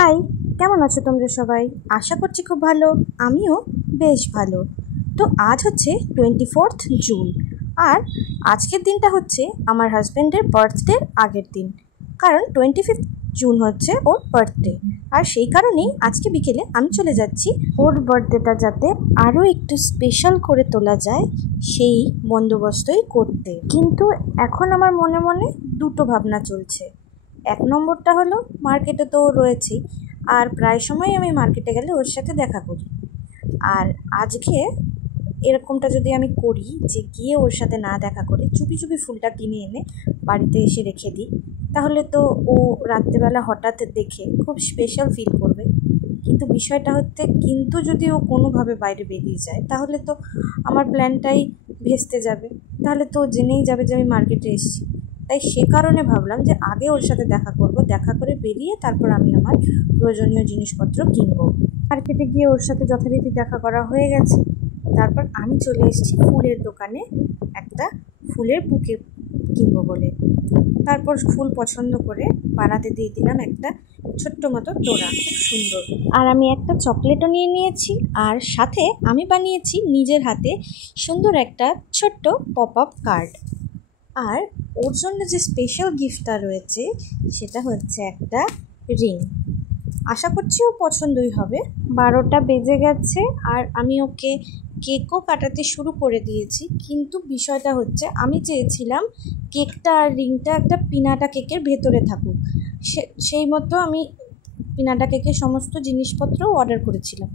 High, কেমন আছো তোমরা সবাই? আশা করছি খুব ভালো। আমিও বেশ ভালো। তো আজ হচ্ছে 24th জুন, আর আজকের দিনটা হচ্ছে আমার হাজব্যান্ডের বার্থডের আগের দিন, কারণ 25th জুন হচ্ছে ওর বার্থডে। আর সেই কারণেই আজকে বিকেলে আমি চলে যাচ্ছি ওর বার্থডেটা যাতে আরও একটু স্পেশাল করে তোলা যায় সেই বন্দোবস্তই করতে। কিন্তু এখন আমার মনে মনে দুটো ভাবনা চলছে। এক নম্বরটা হলো, মার্কেটে তো রয়েছেই, আর প্রায় সময় আমি মার্কেটে গেলে ওর সাথে দেখা করি। আর আজকে এরকমটা যদি আমি করি যে গিয়ে ওর সাথে না দেখা করে চুপি চুপি ফুলটা কিনে এনে বাড়িতে এসে রেখে দিই, তাহলে তো ও রাত্রেবেলা হঠাৎ দেখে খুব স্পেশাল ফিল করবে। কিন্তু বিষয়টা হচ্ছে, কিন্তু যদি ও কোনোভাবে বাইরে বেরিয়ে যায় তাহলে তো আমার প্ল্যানটাই ভেস্তে যাবে, তাহলে তো জেনেই যাবে যে আমি মার্কেটে এসেছি। তাই সে কারণে ভাবলাম যে আগে ওর সাথে দেখা করব, দেখা করে বেরিয়ে তারপর আমি আমার প্রয়োজনীয় জিনিসপত্র কিনবো। মার্কেটে গিয়ে ওর সাথে যথারীতি দেখা করা হয়ে গেছে। তারপর আমি চলে এসেছি ফুলের দোকানে একটা ফুলের বুকে কিনবো বলে। তারপর ফুল পছন্দ করে বানাতে দিয়ে দিলাম একটা ছোট্ট মতো তোড়া, খুব সুন্দর। আর আমি একটা চকলেটও নিয়ে নিয়েছি, আর সাথে আমি বানিয়েছি নিজের হাতে সুন্দর একটা ছোট্ট পপ আপ কার্ড। আর ওর জন্য যে স্পেশাল গিফটটা রয়েছে সেটা হচ্ছে একটা রিং। আশা করছি ও পছন্দই হবে। 12টা বেজে গেছে আর আমি ওকে কেকও কাটাতে শুরু করে দিয়েছি। কিন্তু বিষয়টা হচ্ছে, আমি চেয়েছিলাম কেকটা আর রিংটা একটা পিনাটা কেকের ভেতরে থাকুক। সেই মতো আমি পিনাটা কেকের সমস্ত জিনিসপত্র অর্ডার করেছিলাম।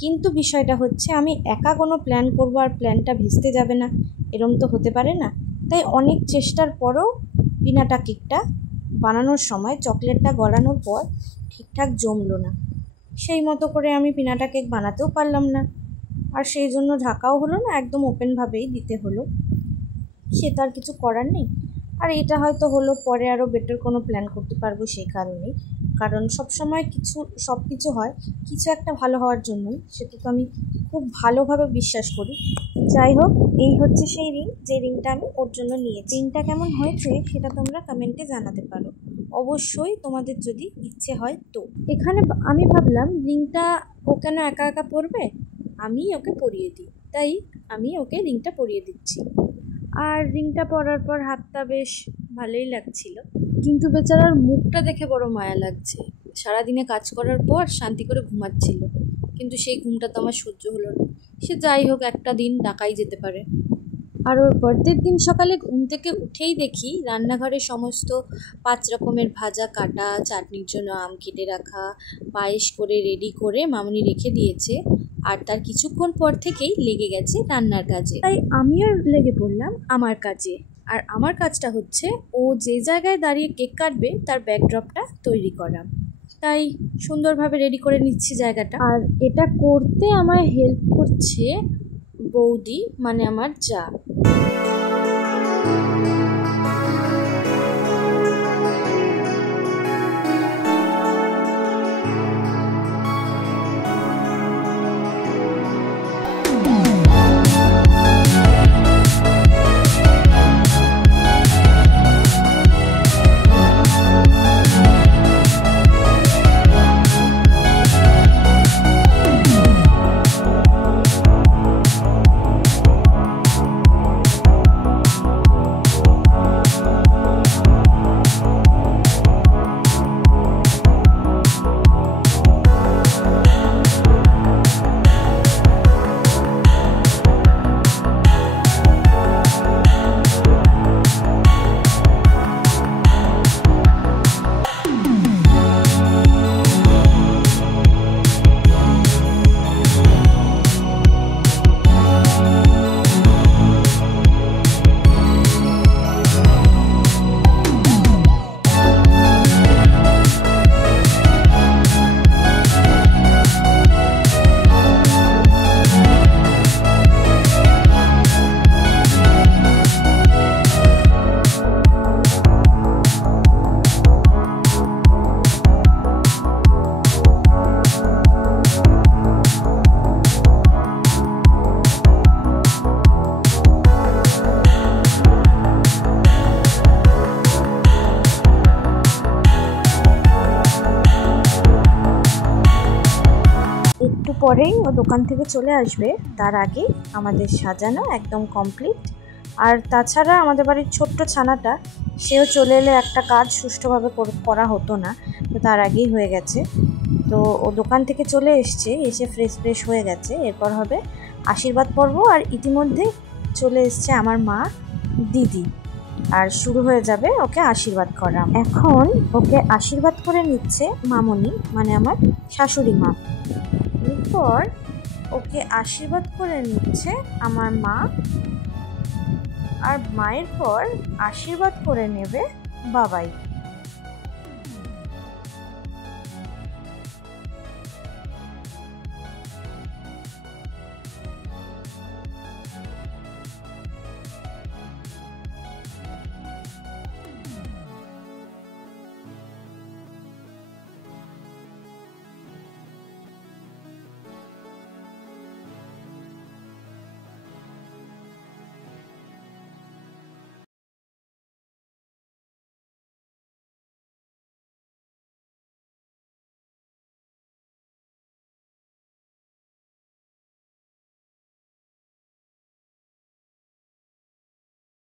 কিন্তু বিষয়টা হচ্ছে, আমি একা কোনো প্ল্যান করব আর প্ল্যানটা ভেস্তে যাবে না, এরম তো হতে পারে না। তাই অনেক চেষ্টার পরও পিনাটা কেকটা বানানোর সময় চকলেটটা গলানোর পর ঠিকঠাক জমলো না। সেই মতো করে আমি পিনাটা কেক বানাতেও পারলাম না, আর সেই জন্য ঢাকাও হলো না, একদম ওপেনভাবেই দিতে হলো। সে তো আর কিছু করার নেই। আর এটা হয়তো হলো, পরে আরও বেটার কোনো প্ল্যান করতে পারবো সেই কারণেই। কারণ সবসময় সব কিছু হয় কিছু একটা ভালো হওয়ার জন্যই, সেটা তো আমি খুব ভালোভাবে বিশ্বাস করি। যাই হোক, এই হচ্ছে সেই রিং, যে রিংটা আমি ওর জন্য নিয়েছি। রিংটা কেমন হয়েছে সেটা তোমরা কমেন্টে জানাতে পারো অবশ্যই, তোমাদের যদি ইচ্ছে হয় তো। এখানে আমি ভাবলাম রিংটা ও কেন একা একা পরবে, আমি ওকে পরিয়ে দিই, তাই আমি ওকে রিংটা পরিয়ে দিচ্ছি। আর রিংটা পরার পর হাতটা বেশ ভালোই লাগছিল, কিন্তু বেচারার মুখটা দেখে বড় মায়া লাগছে। সারাদিনে কাজ করার পর শান্তি করে ঘুমাচ্ছিল, কিন্তু সেই ঘুমটা তো আমার সহ্য হলো না। সে যাই হোক, একটা দিন ডাকাই যেতে পারে। আর ওর বার্থডের দিন সকালে ঘুম থেকে উঠেই দেখি রান্নাঘরে সমস্ত 5 রকমের ভাজা কাটা, চাটনির জন্য আম কেটে রাখা, পায়েস করে রেডি করে মামুনি রেখে দিয়েছে। আর তার কিছুক্ষণ পর থেকেই লেগে গেছে রান্নার কাজে। তাই আমিও লেগে পড়লাম আমার কাজে। আর আমার কাজটা হচ্ছে, ও যে জায়গায় দাঁড়িয়ে কেক কাটবে তার ব্যাকড্রপটা তৈরি করা। তাই সুন্দরভাবে রেডি করে নিচ্ছি জায়গাটা। আর এটা করতে আমায় হেল্প করছে বৌদি, মানে আমার যা। পরেই ও দোকান থেকে চলে আসবে, তার আগে আমাদের সাজানো একদম কমপ্লিট। আর তাছাড়া আমাদের বাড়ির ছোট্ট ছানাটা, সেও চলে এলে একটা কাজ সুষ্ঠুভাবে করা হতো না, তো তার আগেই হয়ে গেছে। তো ও দোকান থেকে চলে এসছে, এসে ফ্রেশ হয়ে গেছে। এরপর হবে আশীর্বাদ পর্ব, আর ইতিমধ্যে চলে এসছে আমার মা, দিদি, আর শুরু হয়ে যাবে ওকে আশীর্বাদ করা। এখন ওকে আশীর্বাদ করে নিচ্ছে মামনি, মানে আমার শাশুড়ি মা। এরপর ওকে আশীর্বাদ করে নিচ্ছে আমার মা, আর মায়ের পর আশীর্বাদ করে নেবে বাবাই।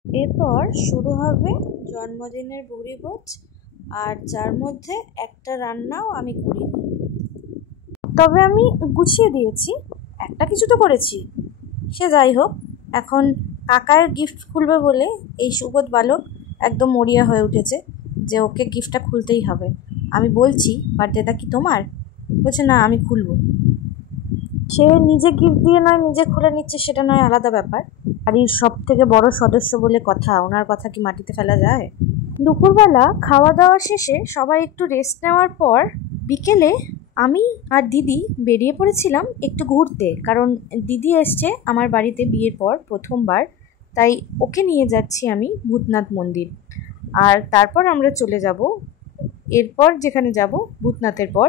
এরপর শুরু হবে জন্মদিনের ভুরিভোজ, আর যার মধ্যে একটা রান্নাও আমি করিনি, তবে আমি গুছিয়ে দিয়েছি, একটা কিছু তো করেছি। সে যাই হোক, এখন কাকায়ের গিফট খুলবে বলে এই সুবোধ বালক একদম মরিয়া হয়ে উঠেছে যে ওকে গিফটটা খুলতেই হবে। আমি বলছি, বার্থডেটা কি তোমার? বলছে না, আমি খুলবো। সে নিজে গিফট দিয়ে নয় নিজে খুলে নিচ্ছে, সেটা নয় আলাদা ব্যাপার, বাড়ির সব থেকে বড় সদস্য বলে কথা, ওনার কথা কি মাটিতে ফেলা যায়? দুপুরবেলা খাওয়া দাওয়া শেষে সবাই একটু রেস্ট নেওয়ার পর বিকেলে আমি আর দিদি বেরিয়ে পড়েছিলাম একটু ঘুরতে, কারণ দিদি এসছে আমার বাড়িতে বিয়ের পর প্রথমবার, তাই ওকে নিয়ে যাচ্ছি আমি ভূতনাথ মন্দির। আর তারপর আমরা চলে যাব, এরপর যেখানে যাব ভূতনাথের পর,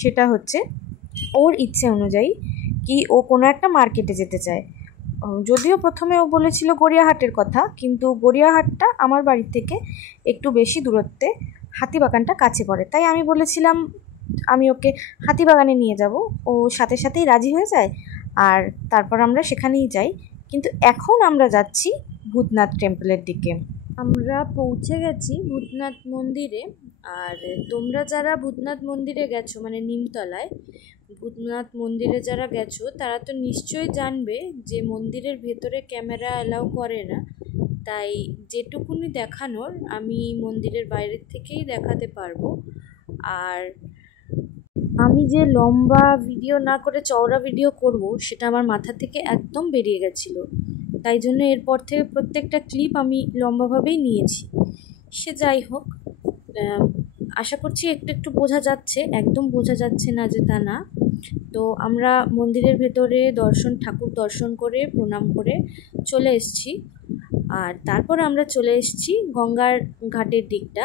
সেটা হচ্ছে ওর ইচ্ছে অনুযায়ী কি ও কোনো একটা মার্কেটে যেতে চায়। যদিও প্রথমে ও বলেছিল গড়িয়াহাটের কথা, কিন্তু গড়িয়াহাটটা আমার বাড়ি থেকে একটু বেশি দূরত্বে, হাতিবাগানটা কাছে পড়ে, তাই আমি বলেছিলাম আমি ওকে হাতিবাগানে নিয়ে যাব। ও সাথেই রাজি হয়ে যায়, আর তারপর আমরা সেখানেই যাই। কিন্তু এখন আমরা যাচ্ছি ভূতনাথ টেম্পলের দিকে। আমরা পৌঁছে গেছি ভূতনাথ মন্দিরে। আর তোমরা যারা ভূতনাথ মন্দিরে গেছো, মানে নিমতলায় ভূতনাথ মন্দিরে যারা গেছো, তারা তো নিশ্চয়ই জানবে যে মন্দিরের ভেতরে ক্যামেরা অ্যালাউ করে না, তাই যেটুকুনি দেখানোর আমি মন্দিরের বাইরের থেকেই দেখাতে পারবো। আর আমি যে লম্বা ভিডিও না করে চওড়া ভিডিও করব, সেটা আমার মাথা থেকে একদম বেরিয়ে গেছিলো, তাই জন্য এরপর থেকে প্রত্যেকটা ক্লিপ আমি লম্বাভাবেই নিয়েছি। সে যাই হোক, আশা করছি একটু বোঝা যাচ্ছে, একদম বোঝা যাচ্ছে না যে তা না। তো আমরা মন্দিরের ভেতরে ঠাকুর দর্শন করে প্রণাম করে চলে এসেছি। আর তারপর আমরা চলে এসেছি গঙ্গার ঘাটের দিকটা।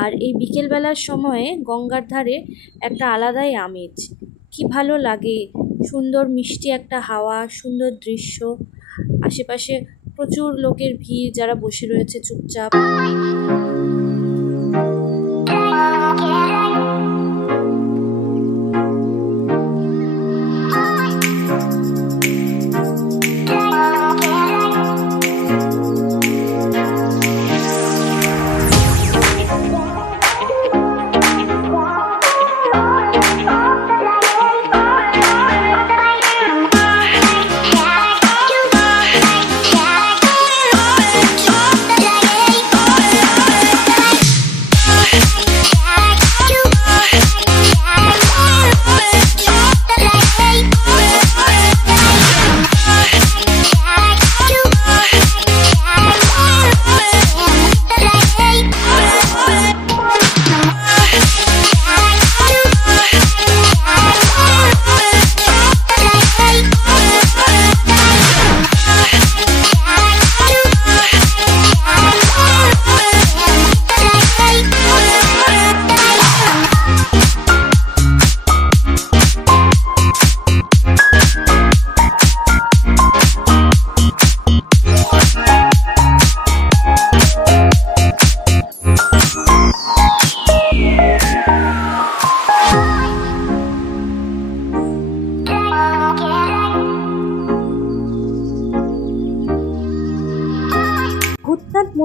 আর এই বিকেলবেলার সময়ে গঙ্গার ধারে একটা আলাদাই আমেজ, কি ভালো লাগে, সুন্দর মিষ্টি একটা হাওয়া, সুন্দর দৃশ্য, আশেপাশে প্রচুর লোকের ভিড় যারা বসে রয়েছে চুপচাপ।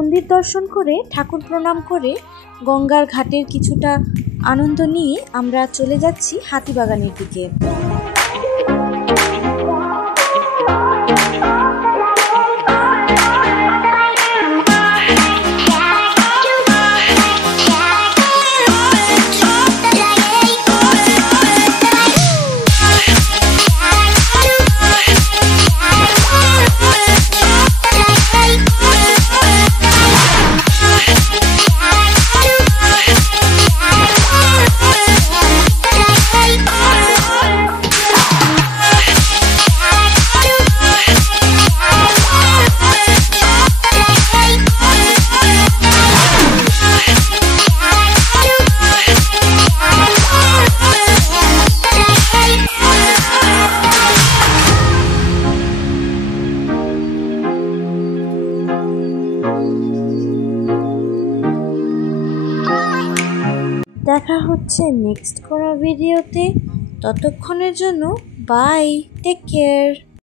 মন্দির দর্শন করে ঠাকুর প্রণাম করে গঙ্গার ঘাটের কিছুটা আনন্দ নিয়ে আমরা চলে যাচ্ছি হাতিবাগানের দিকে। দেখা হচ্ছে নেক্সট কোনো ভিডিওতে। ততক্ষণের জন্য বাই, টেক কেয়ার।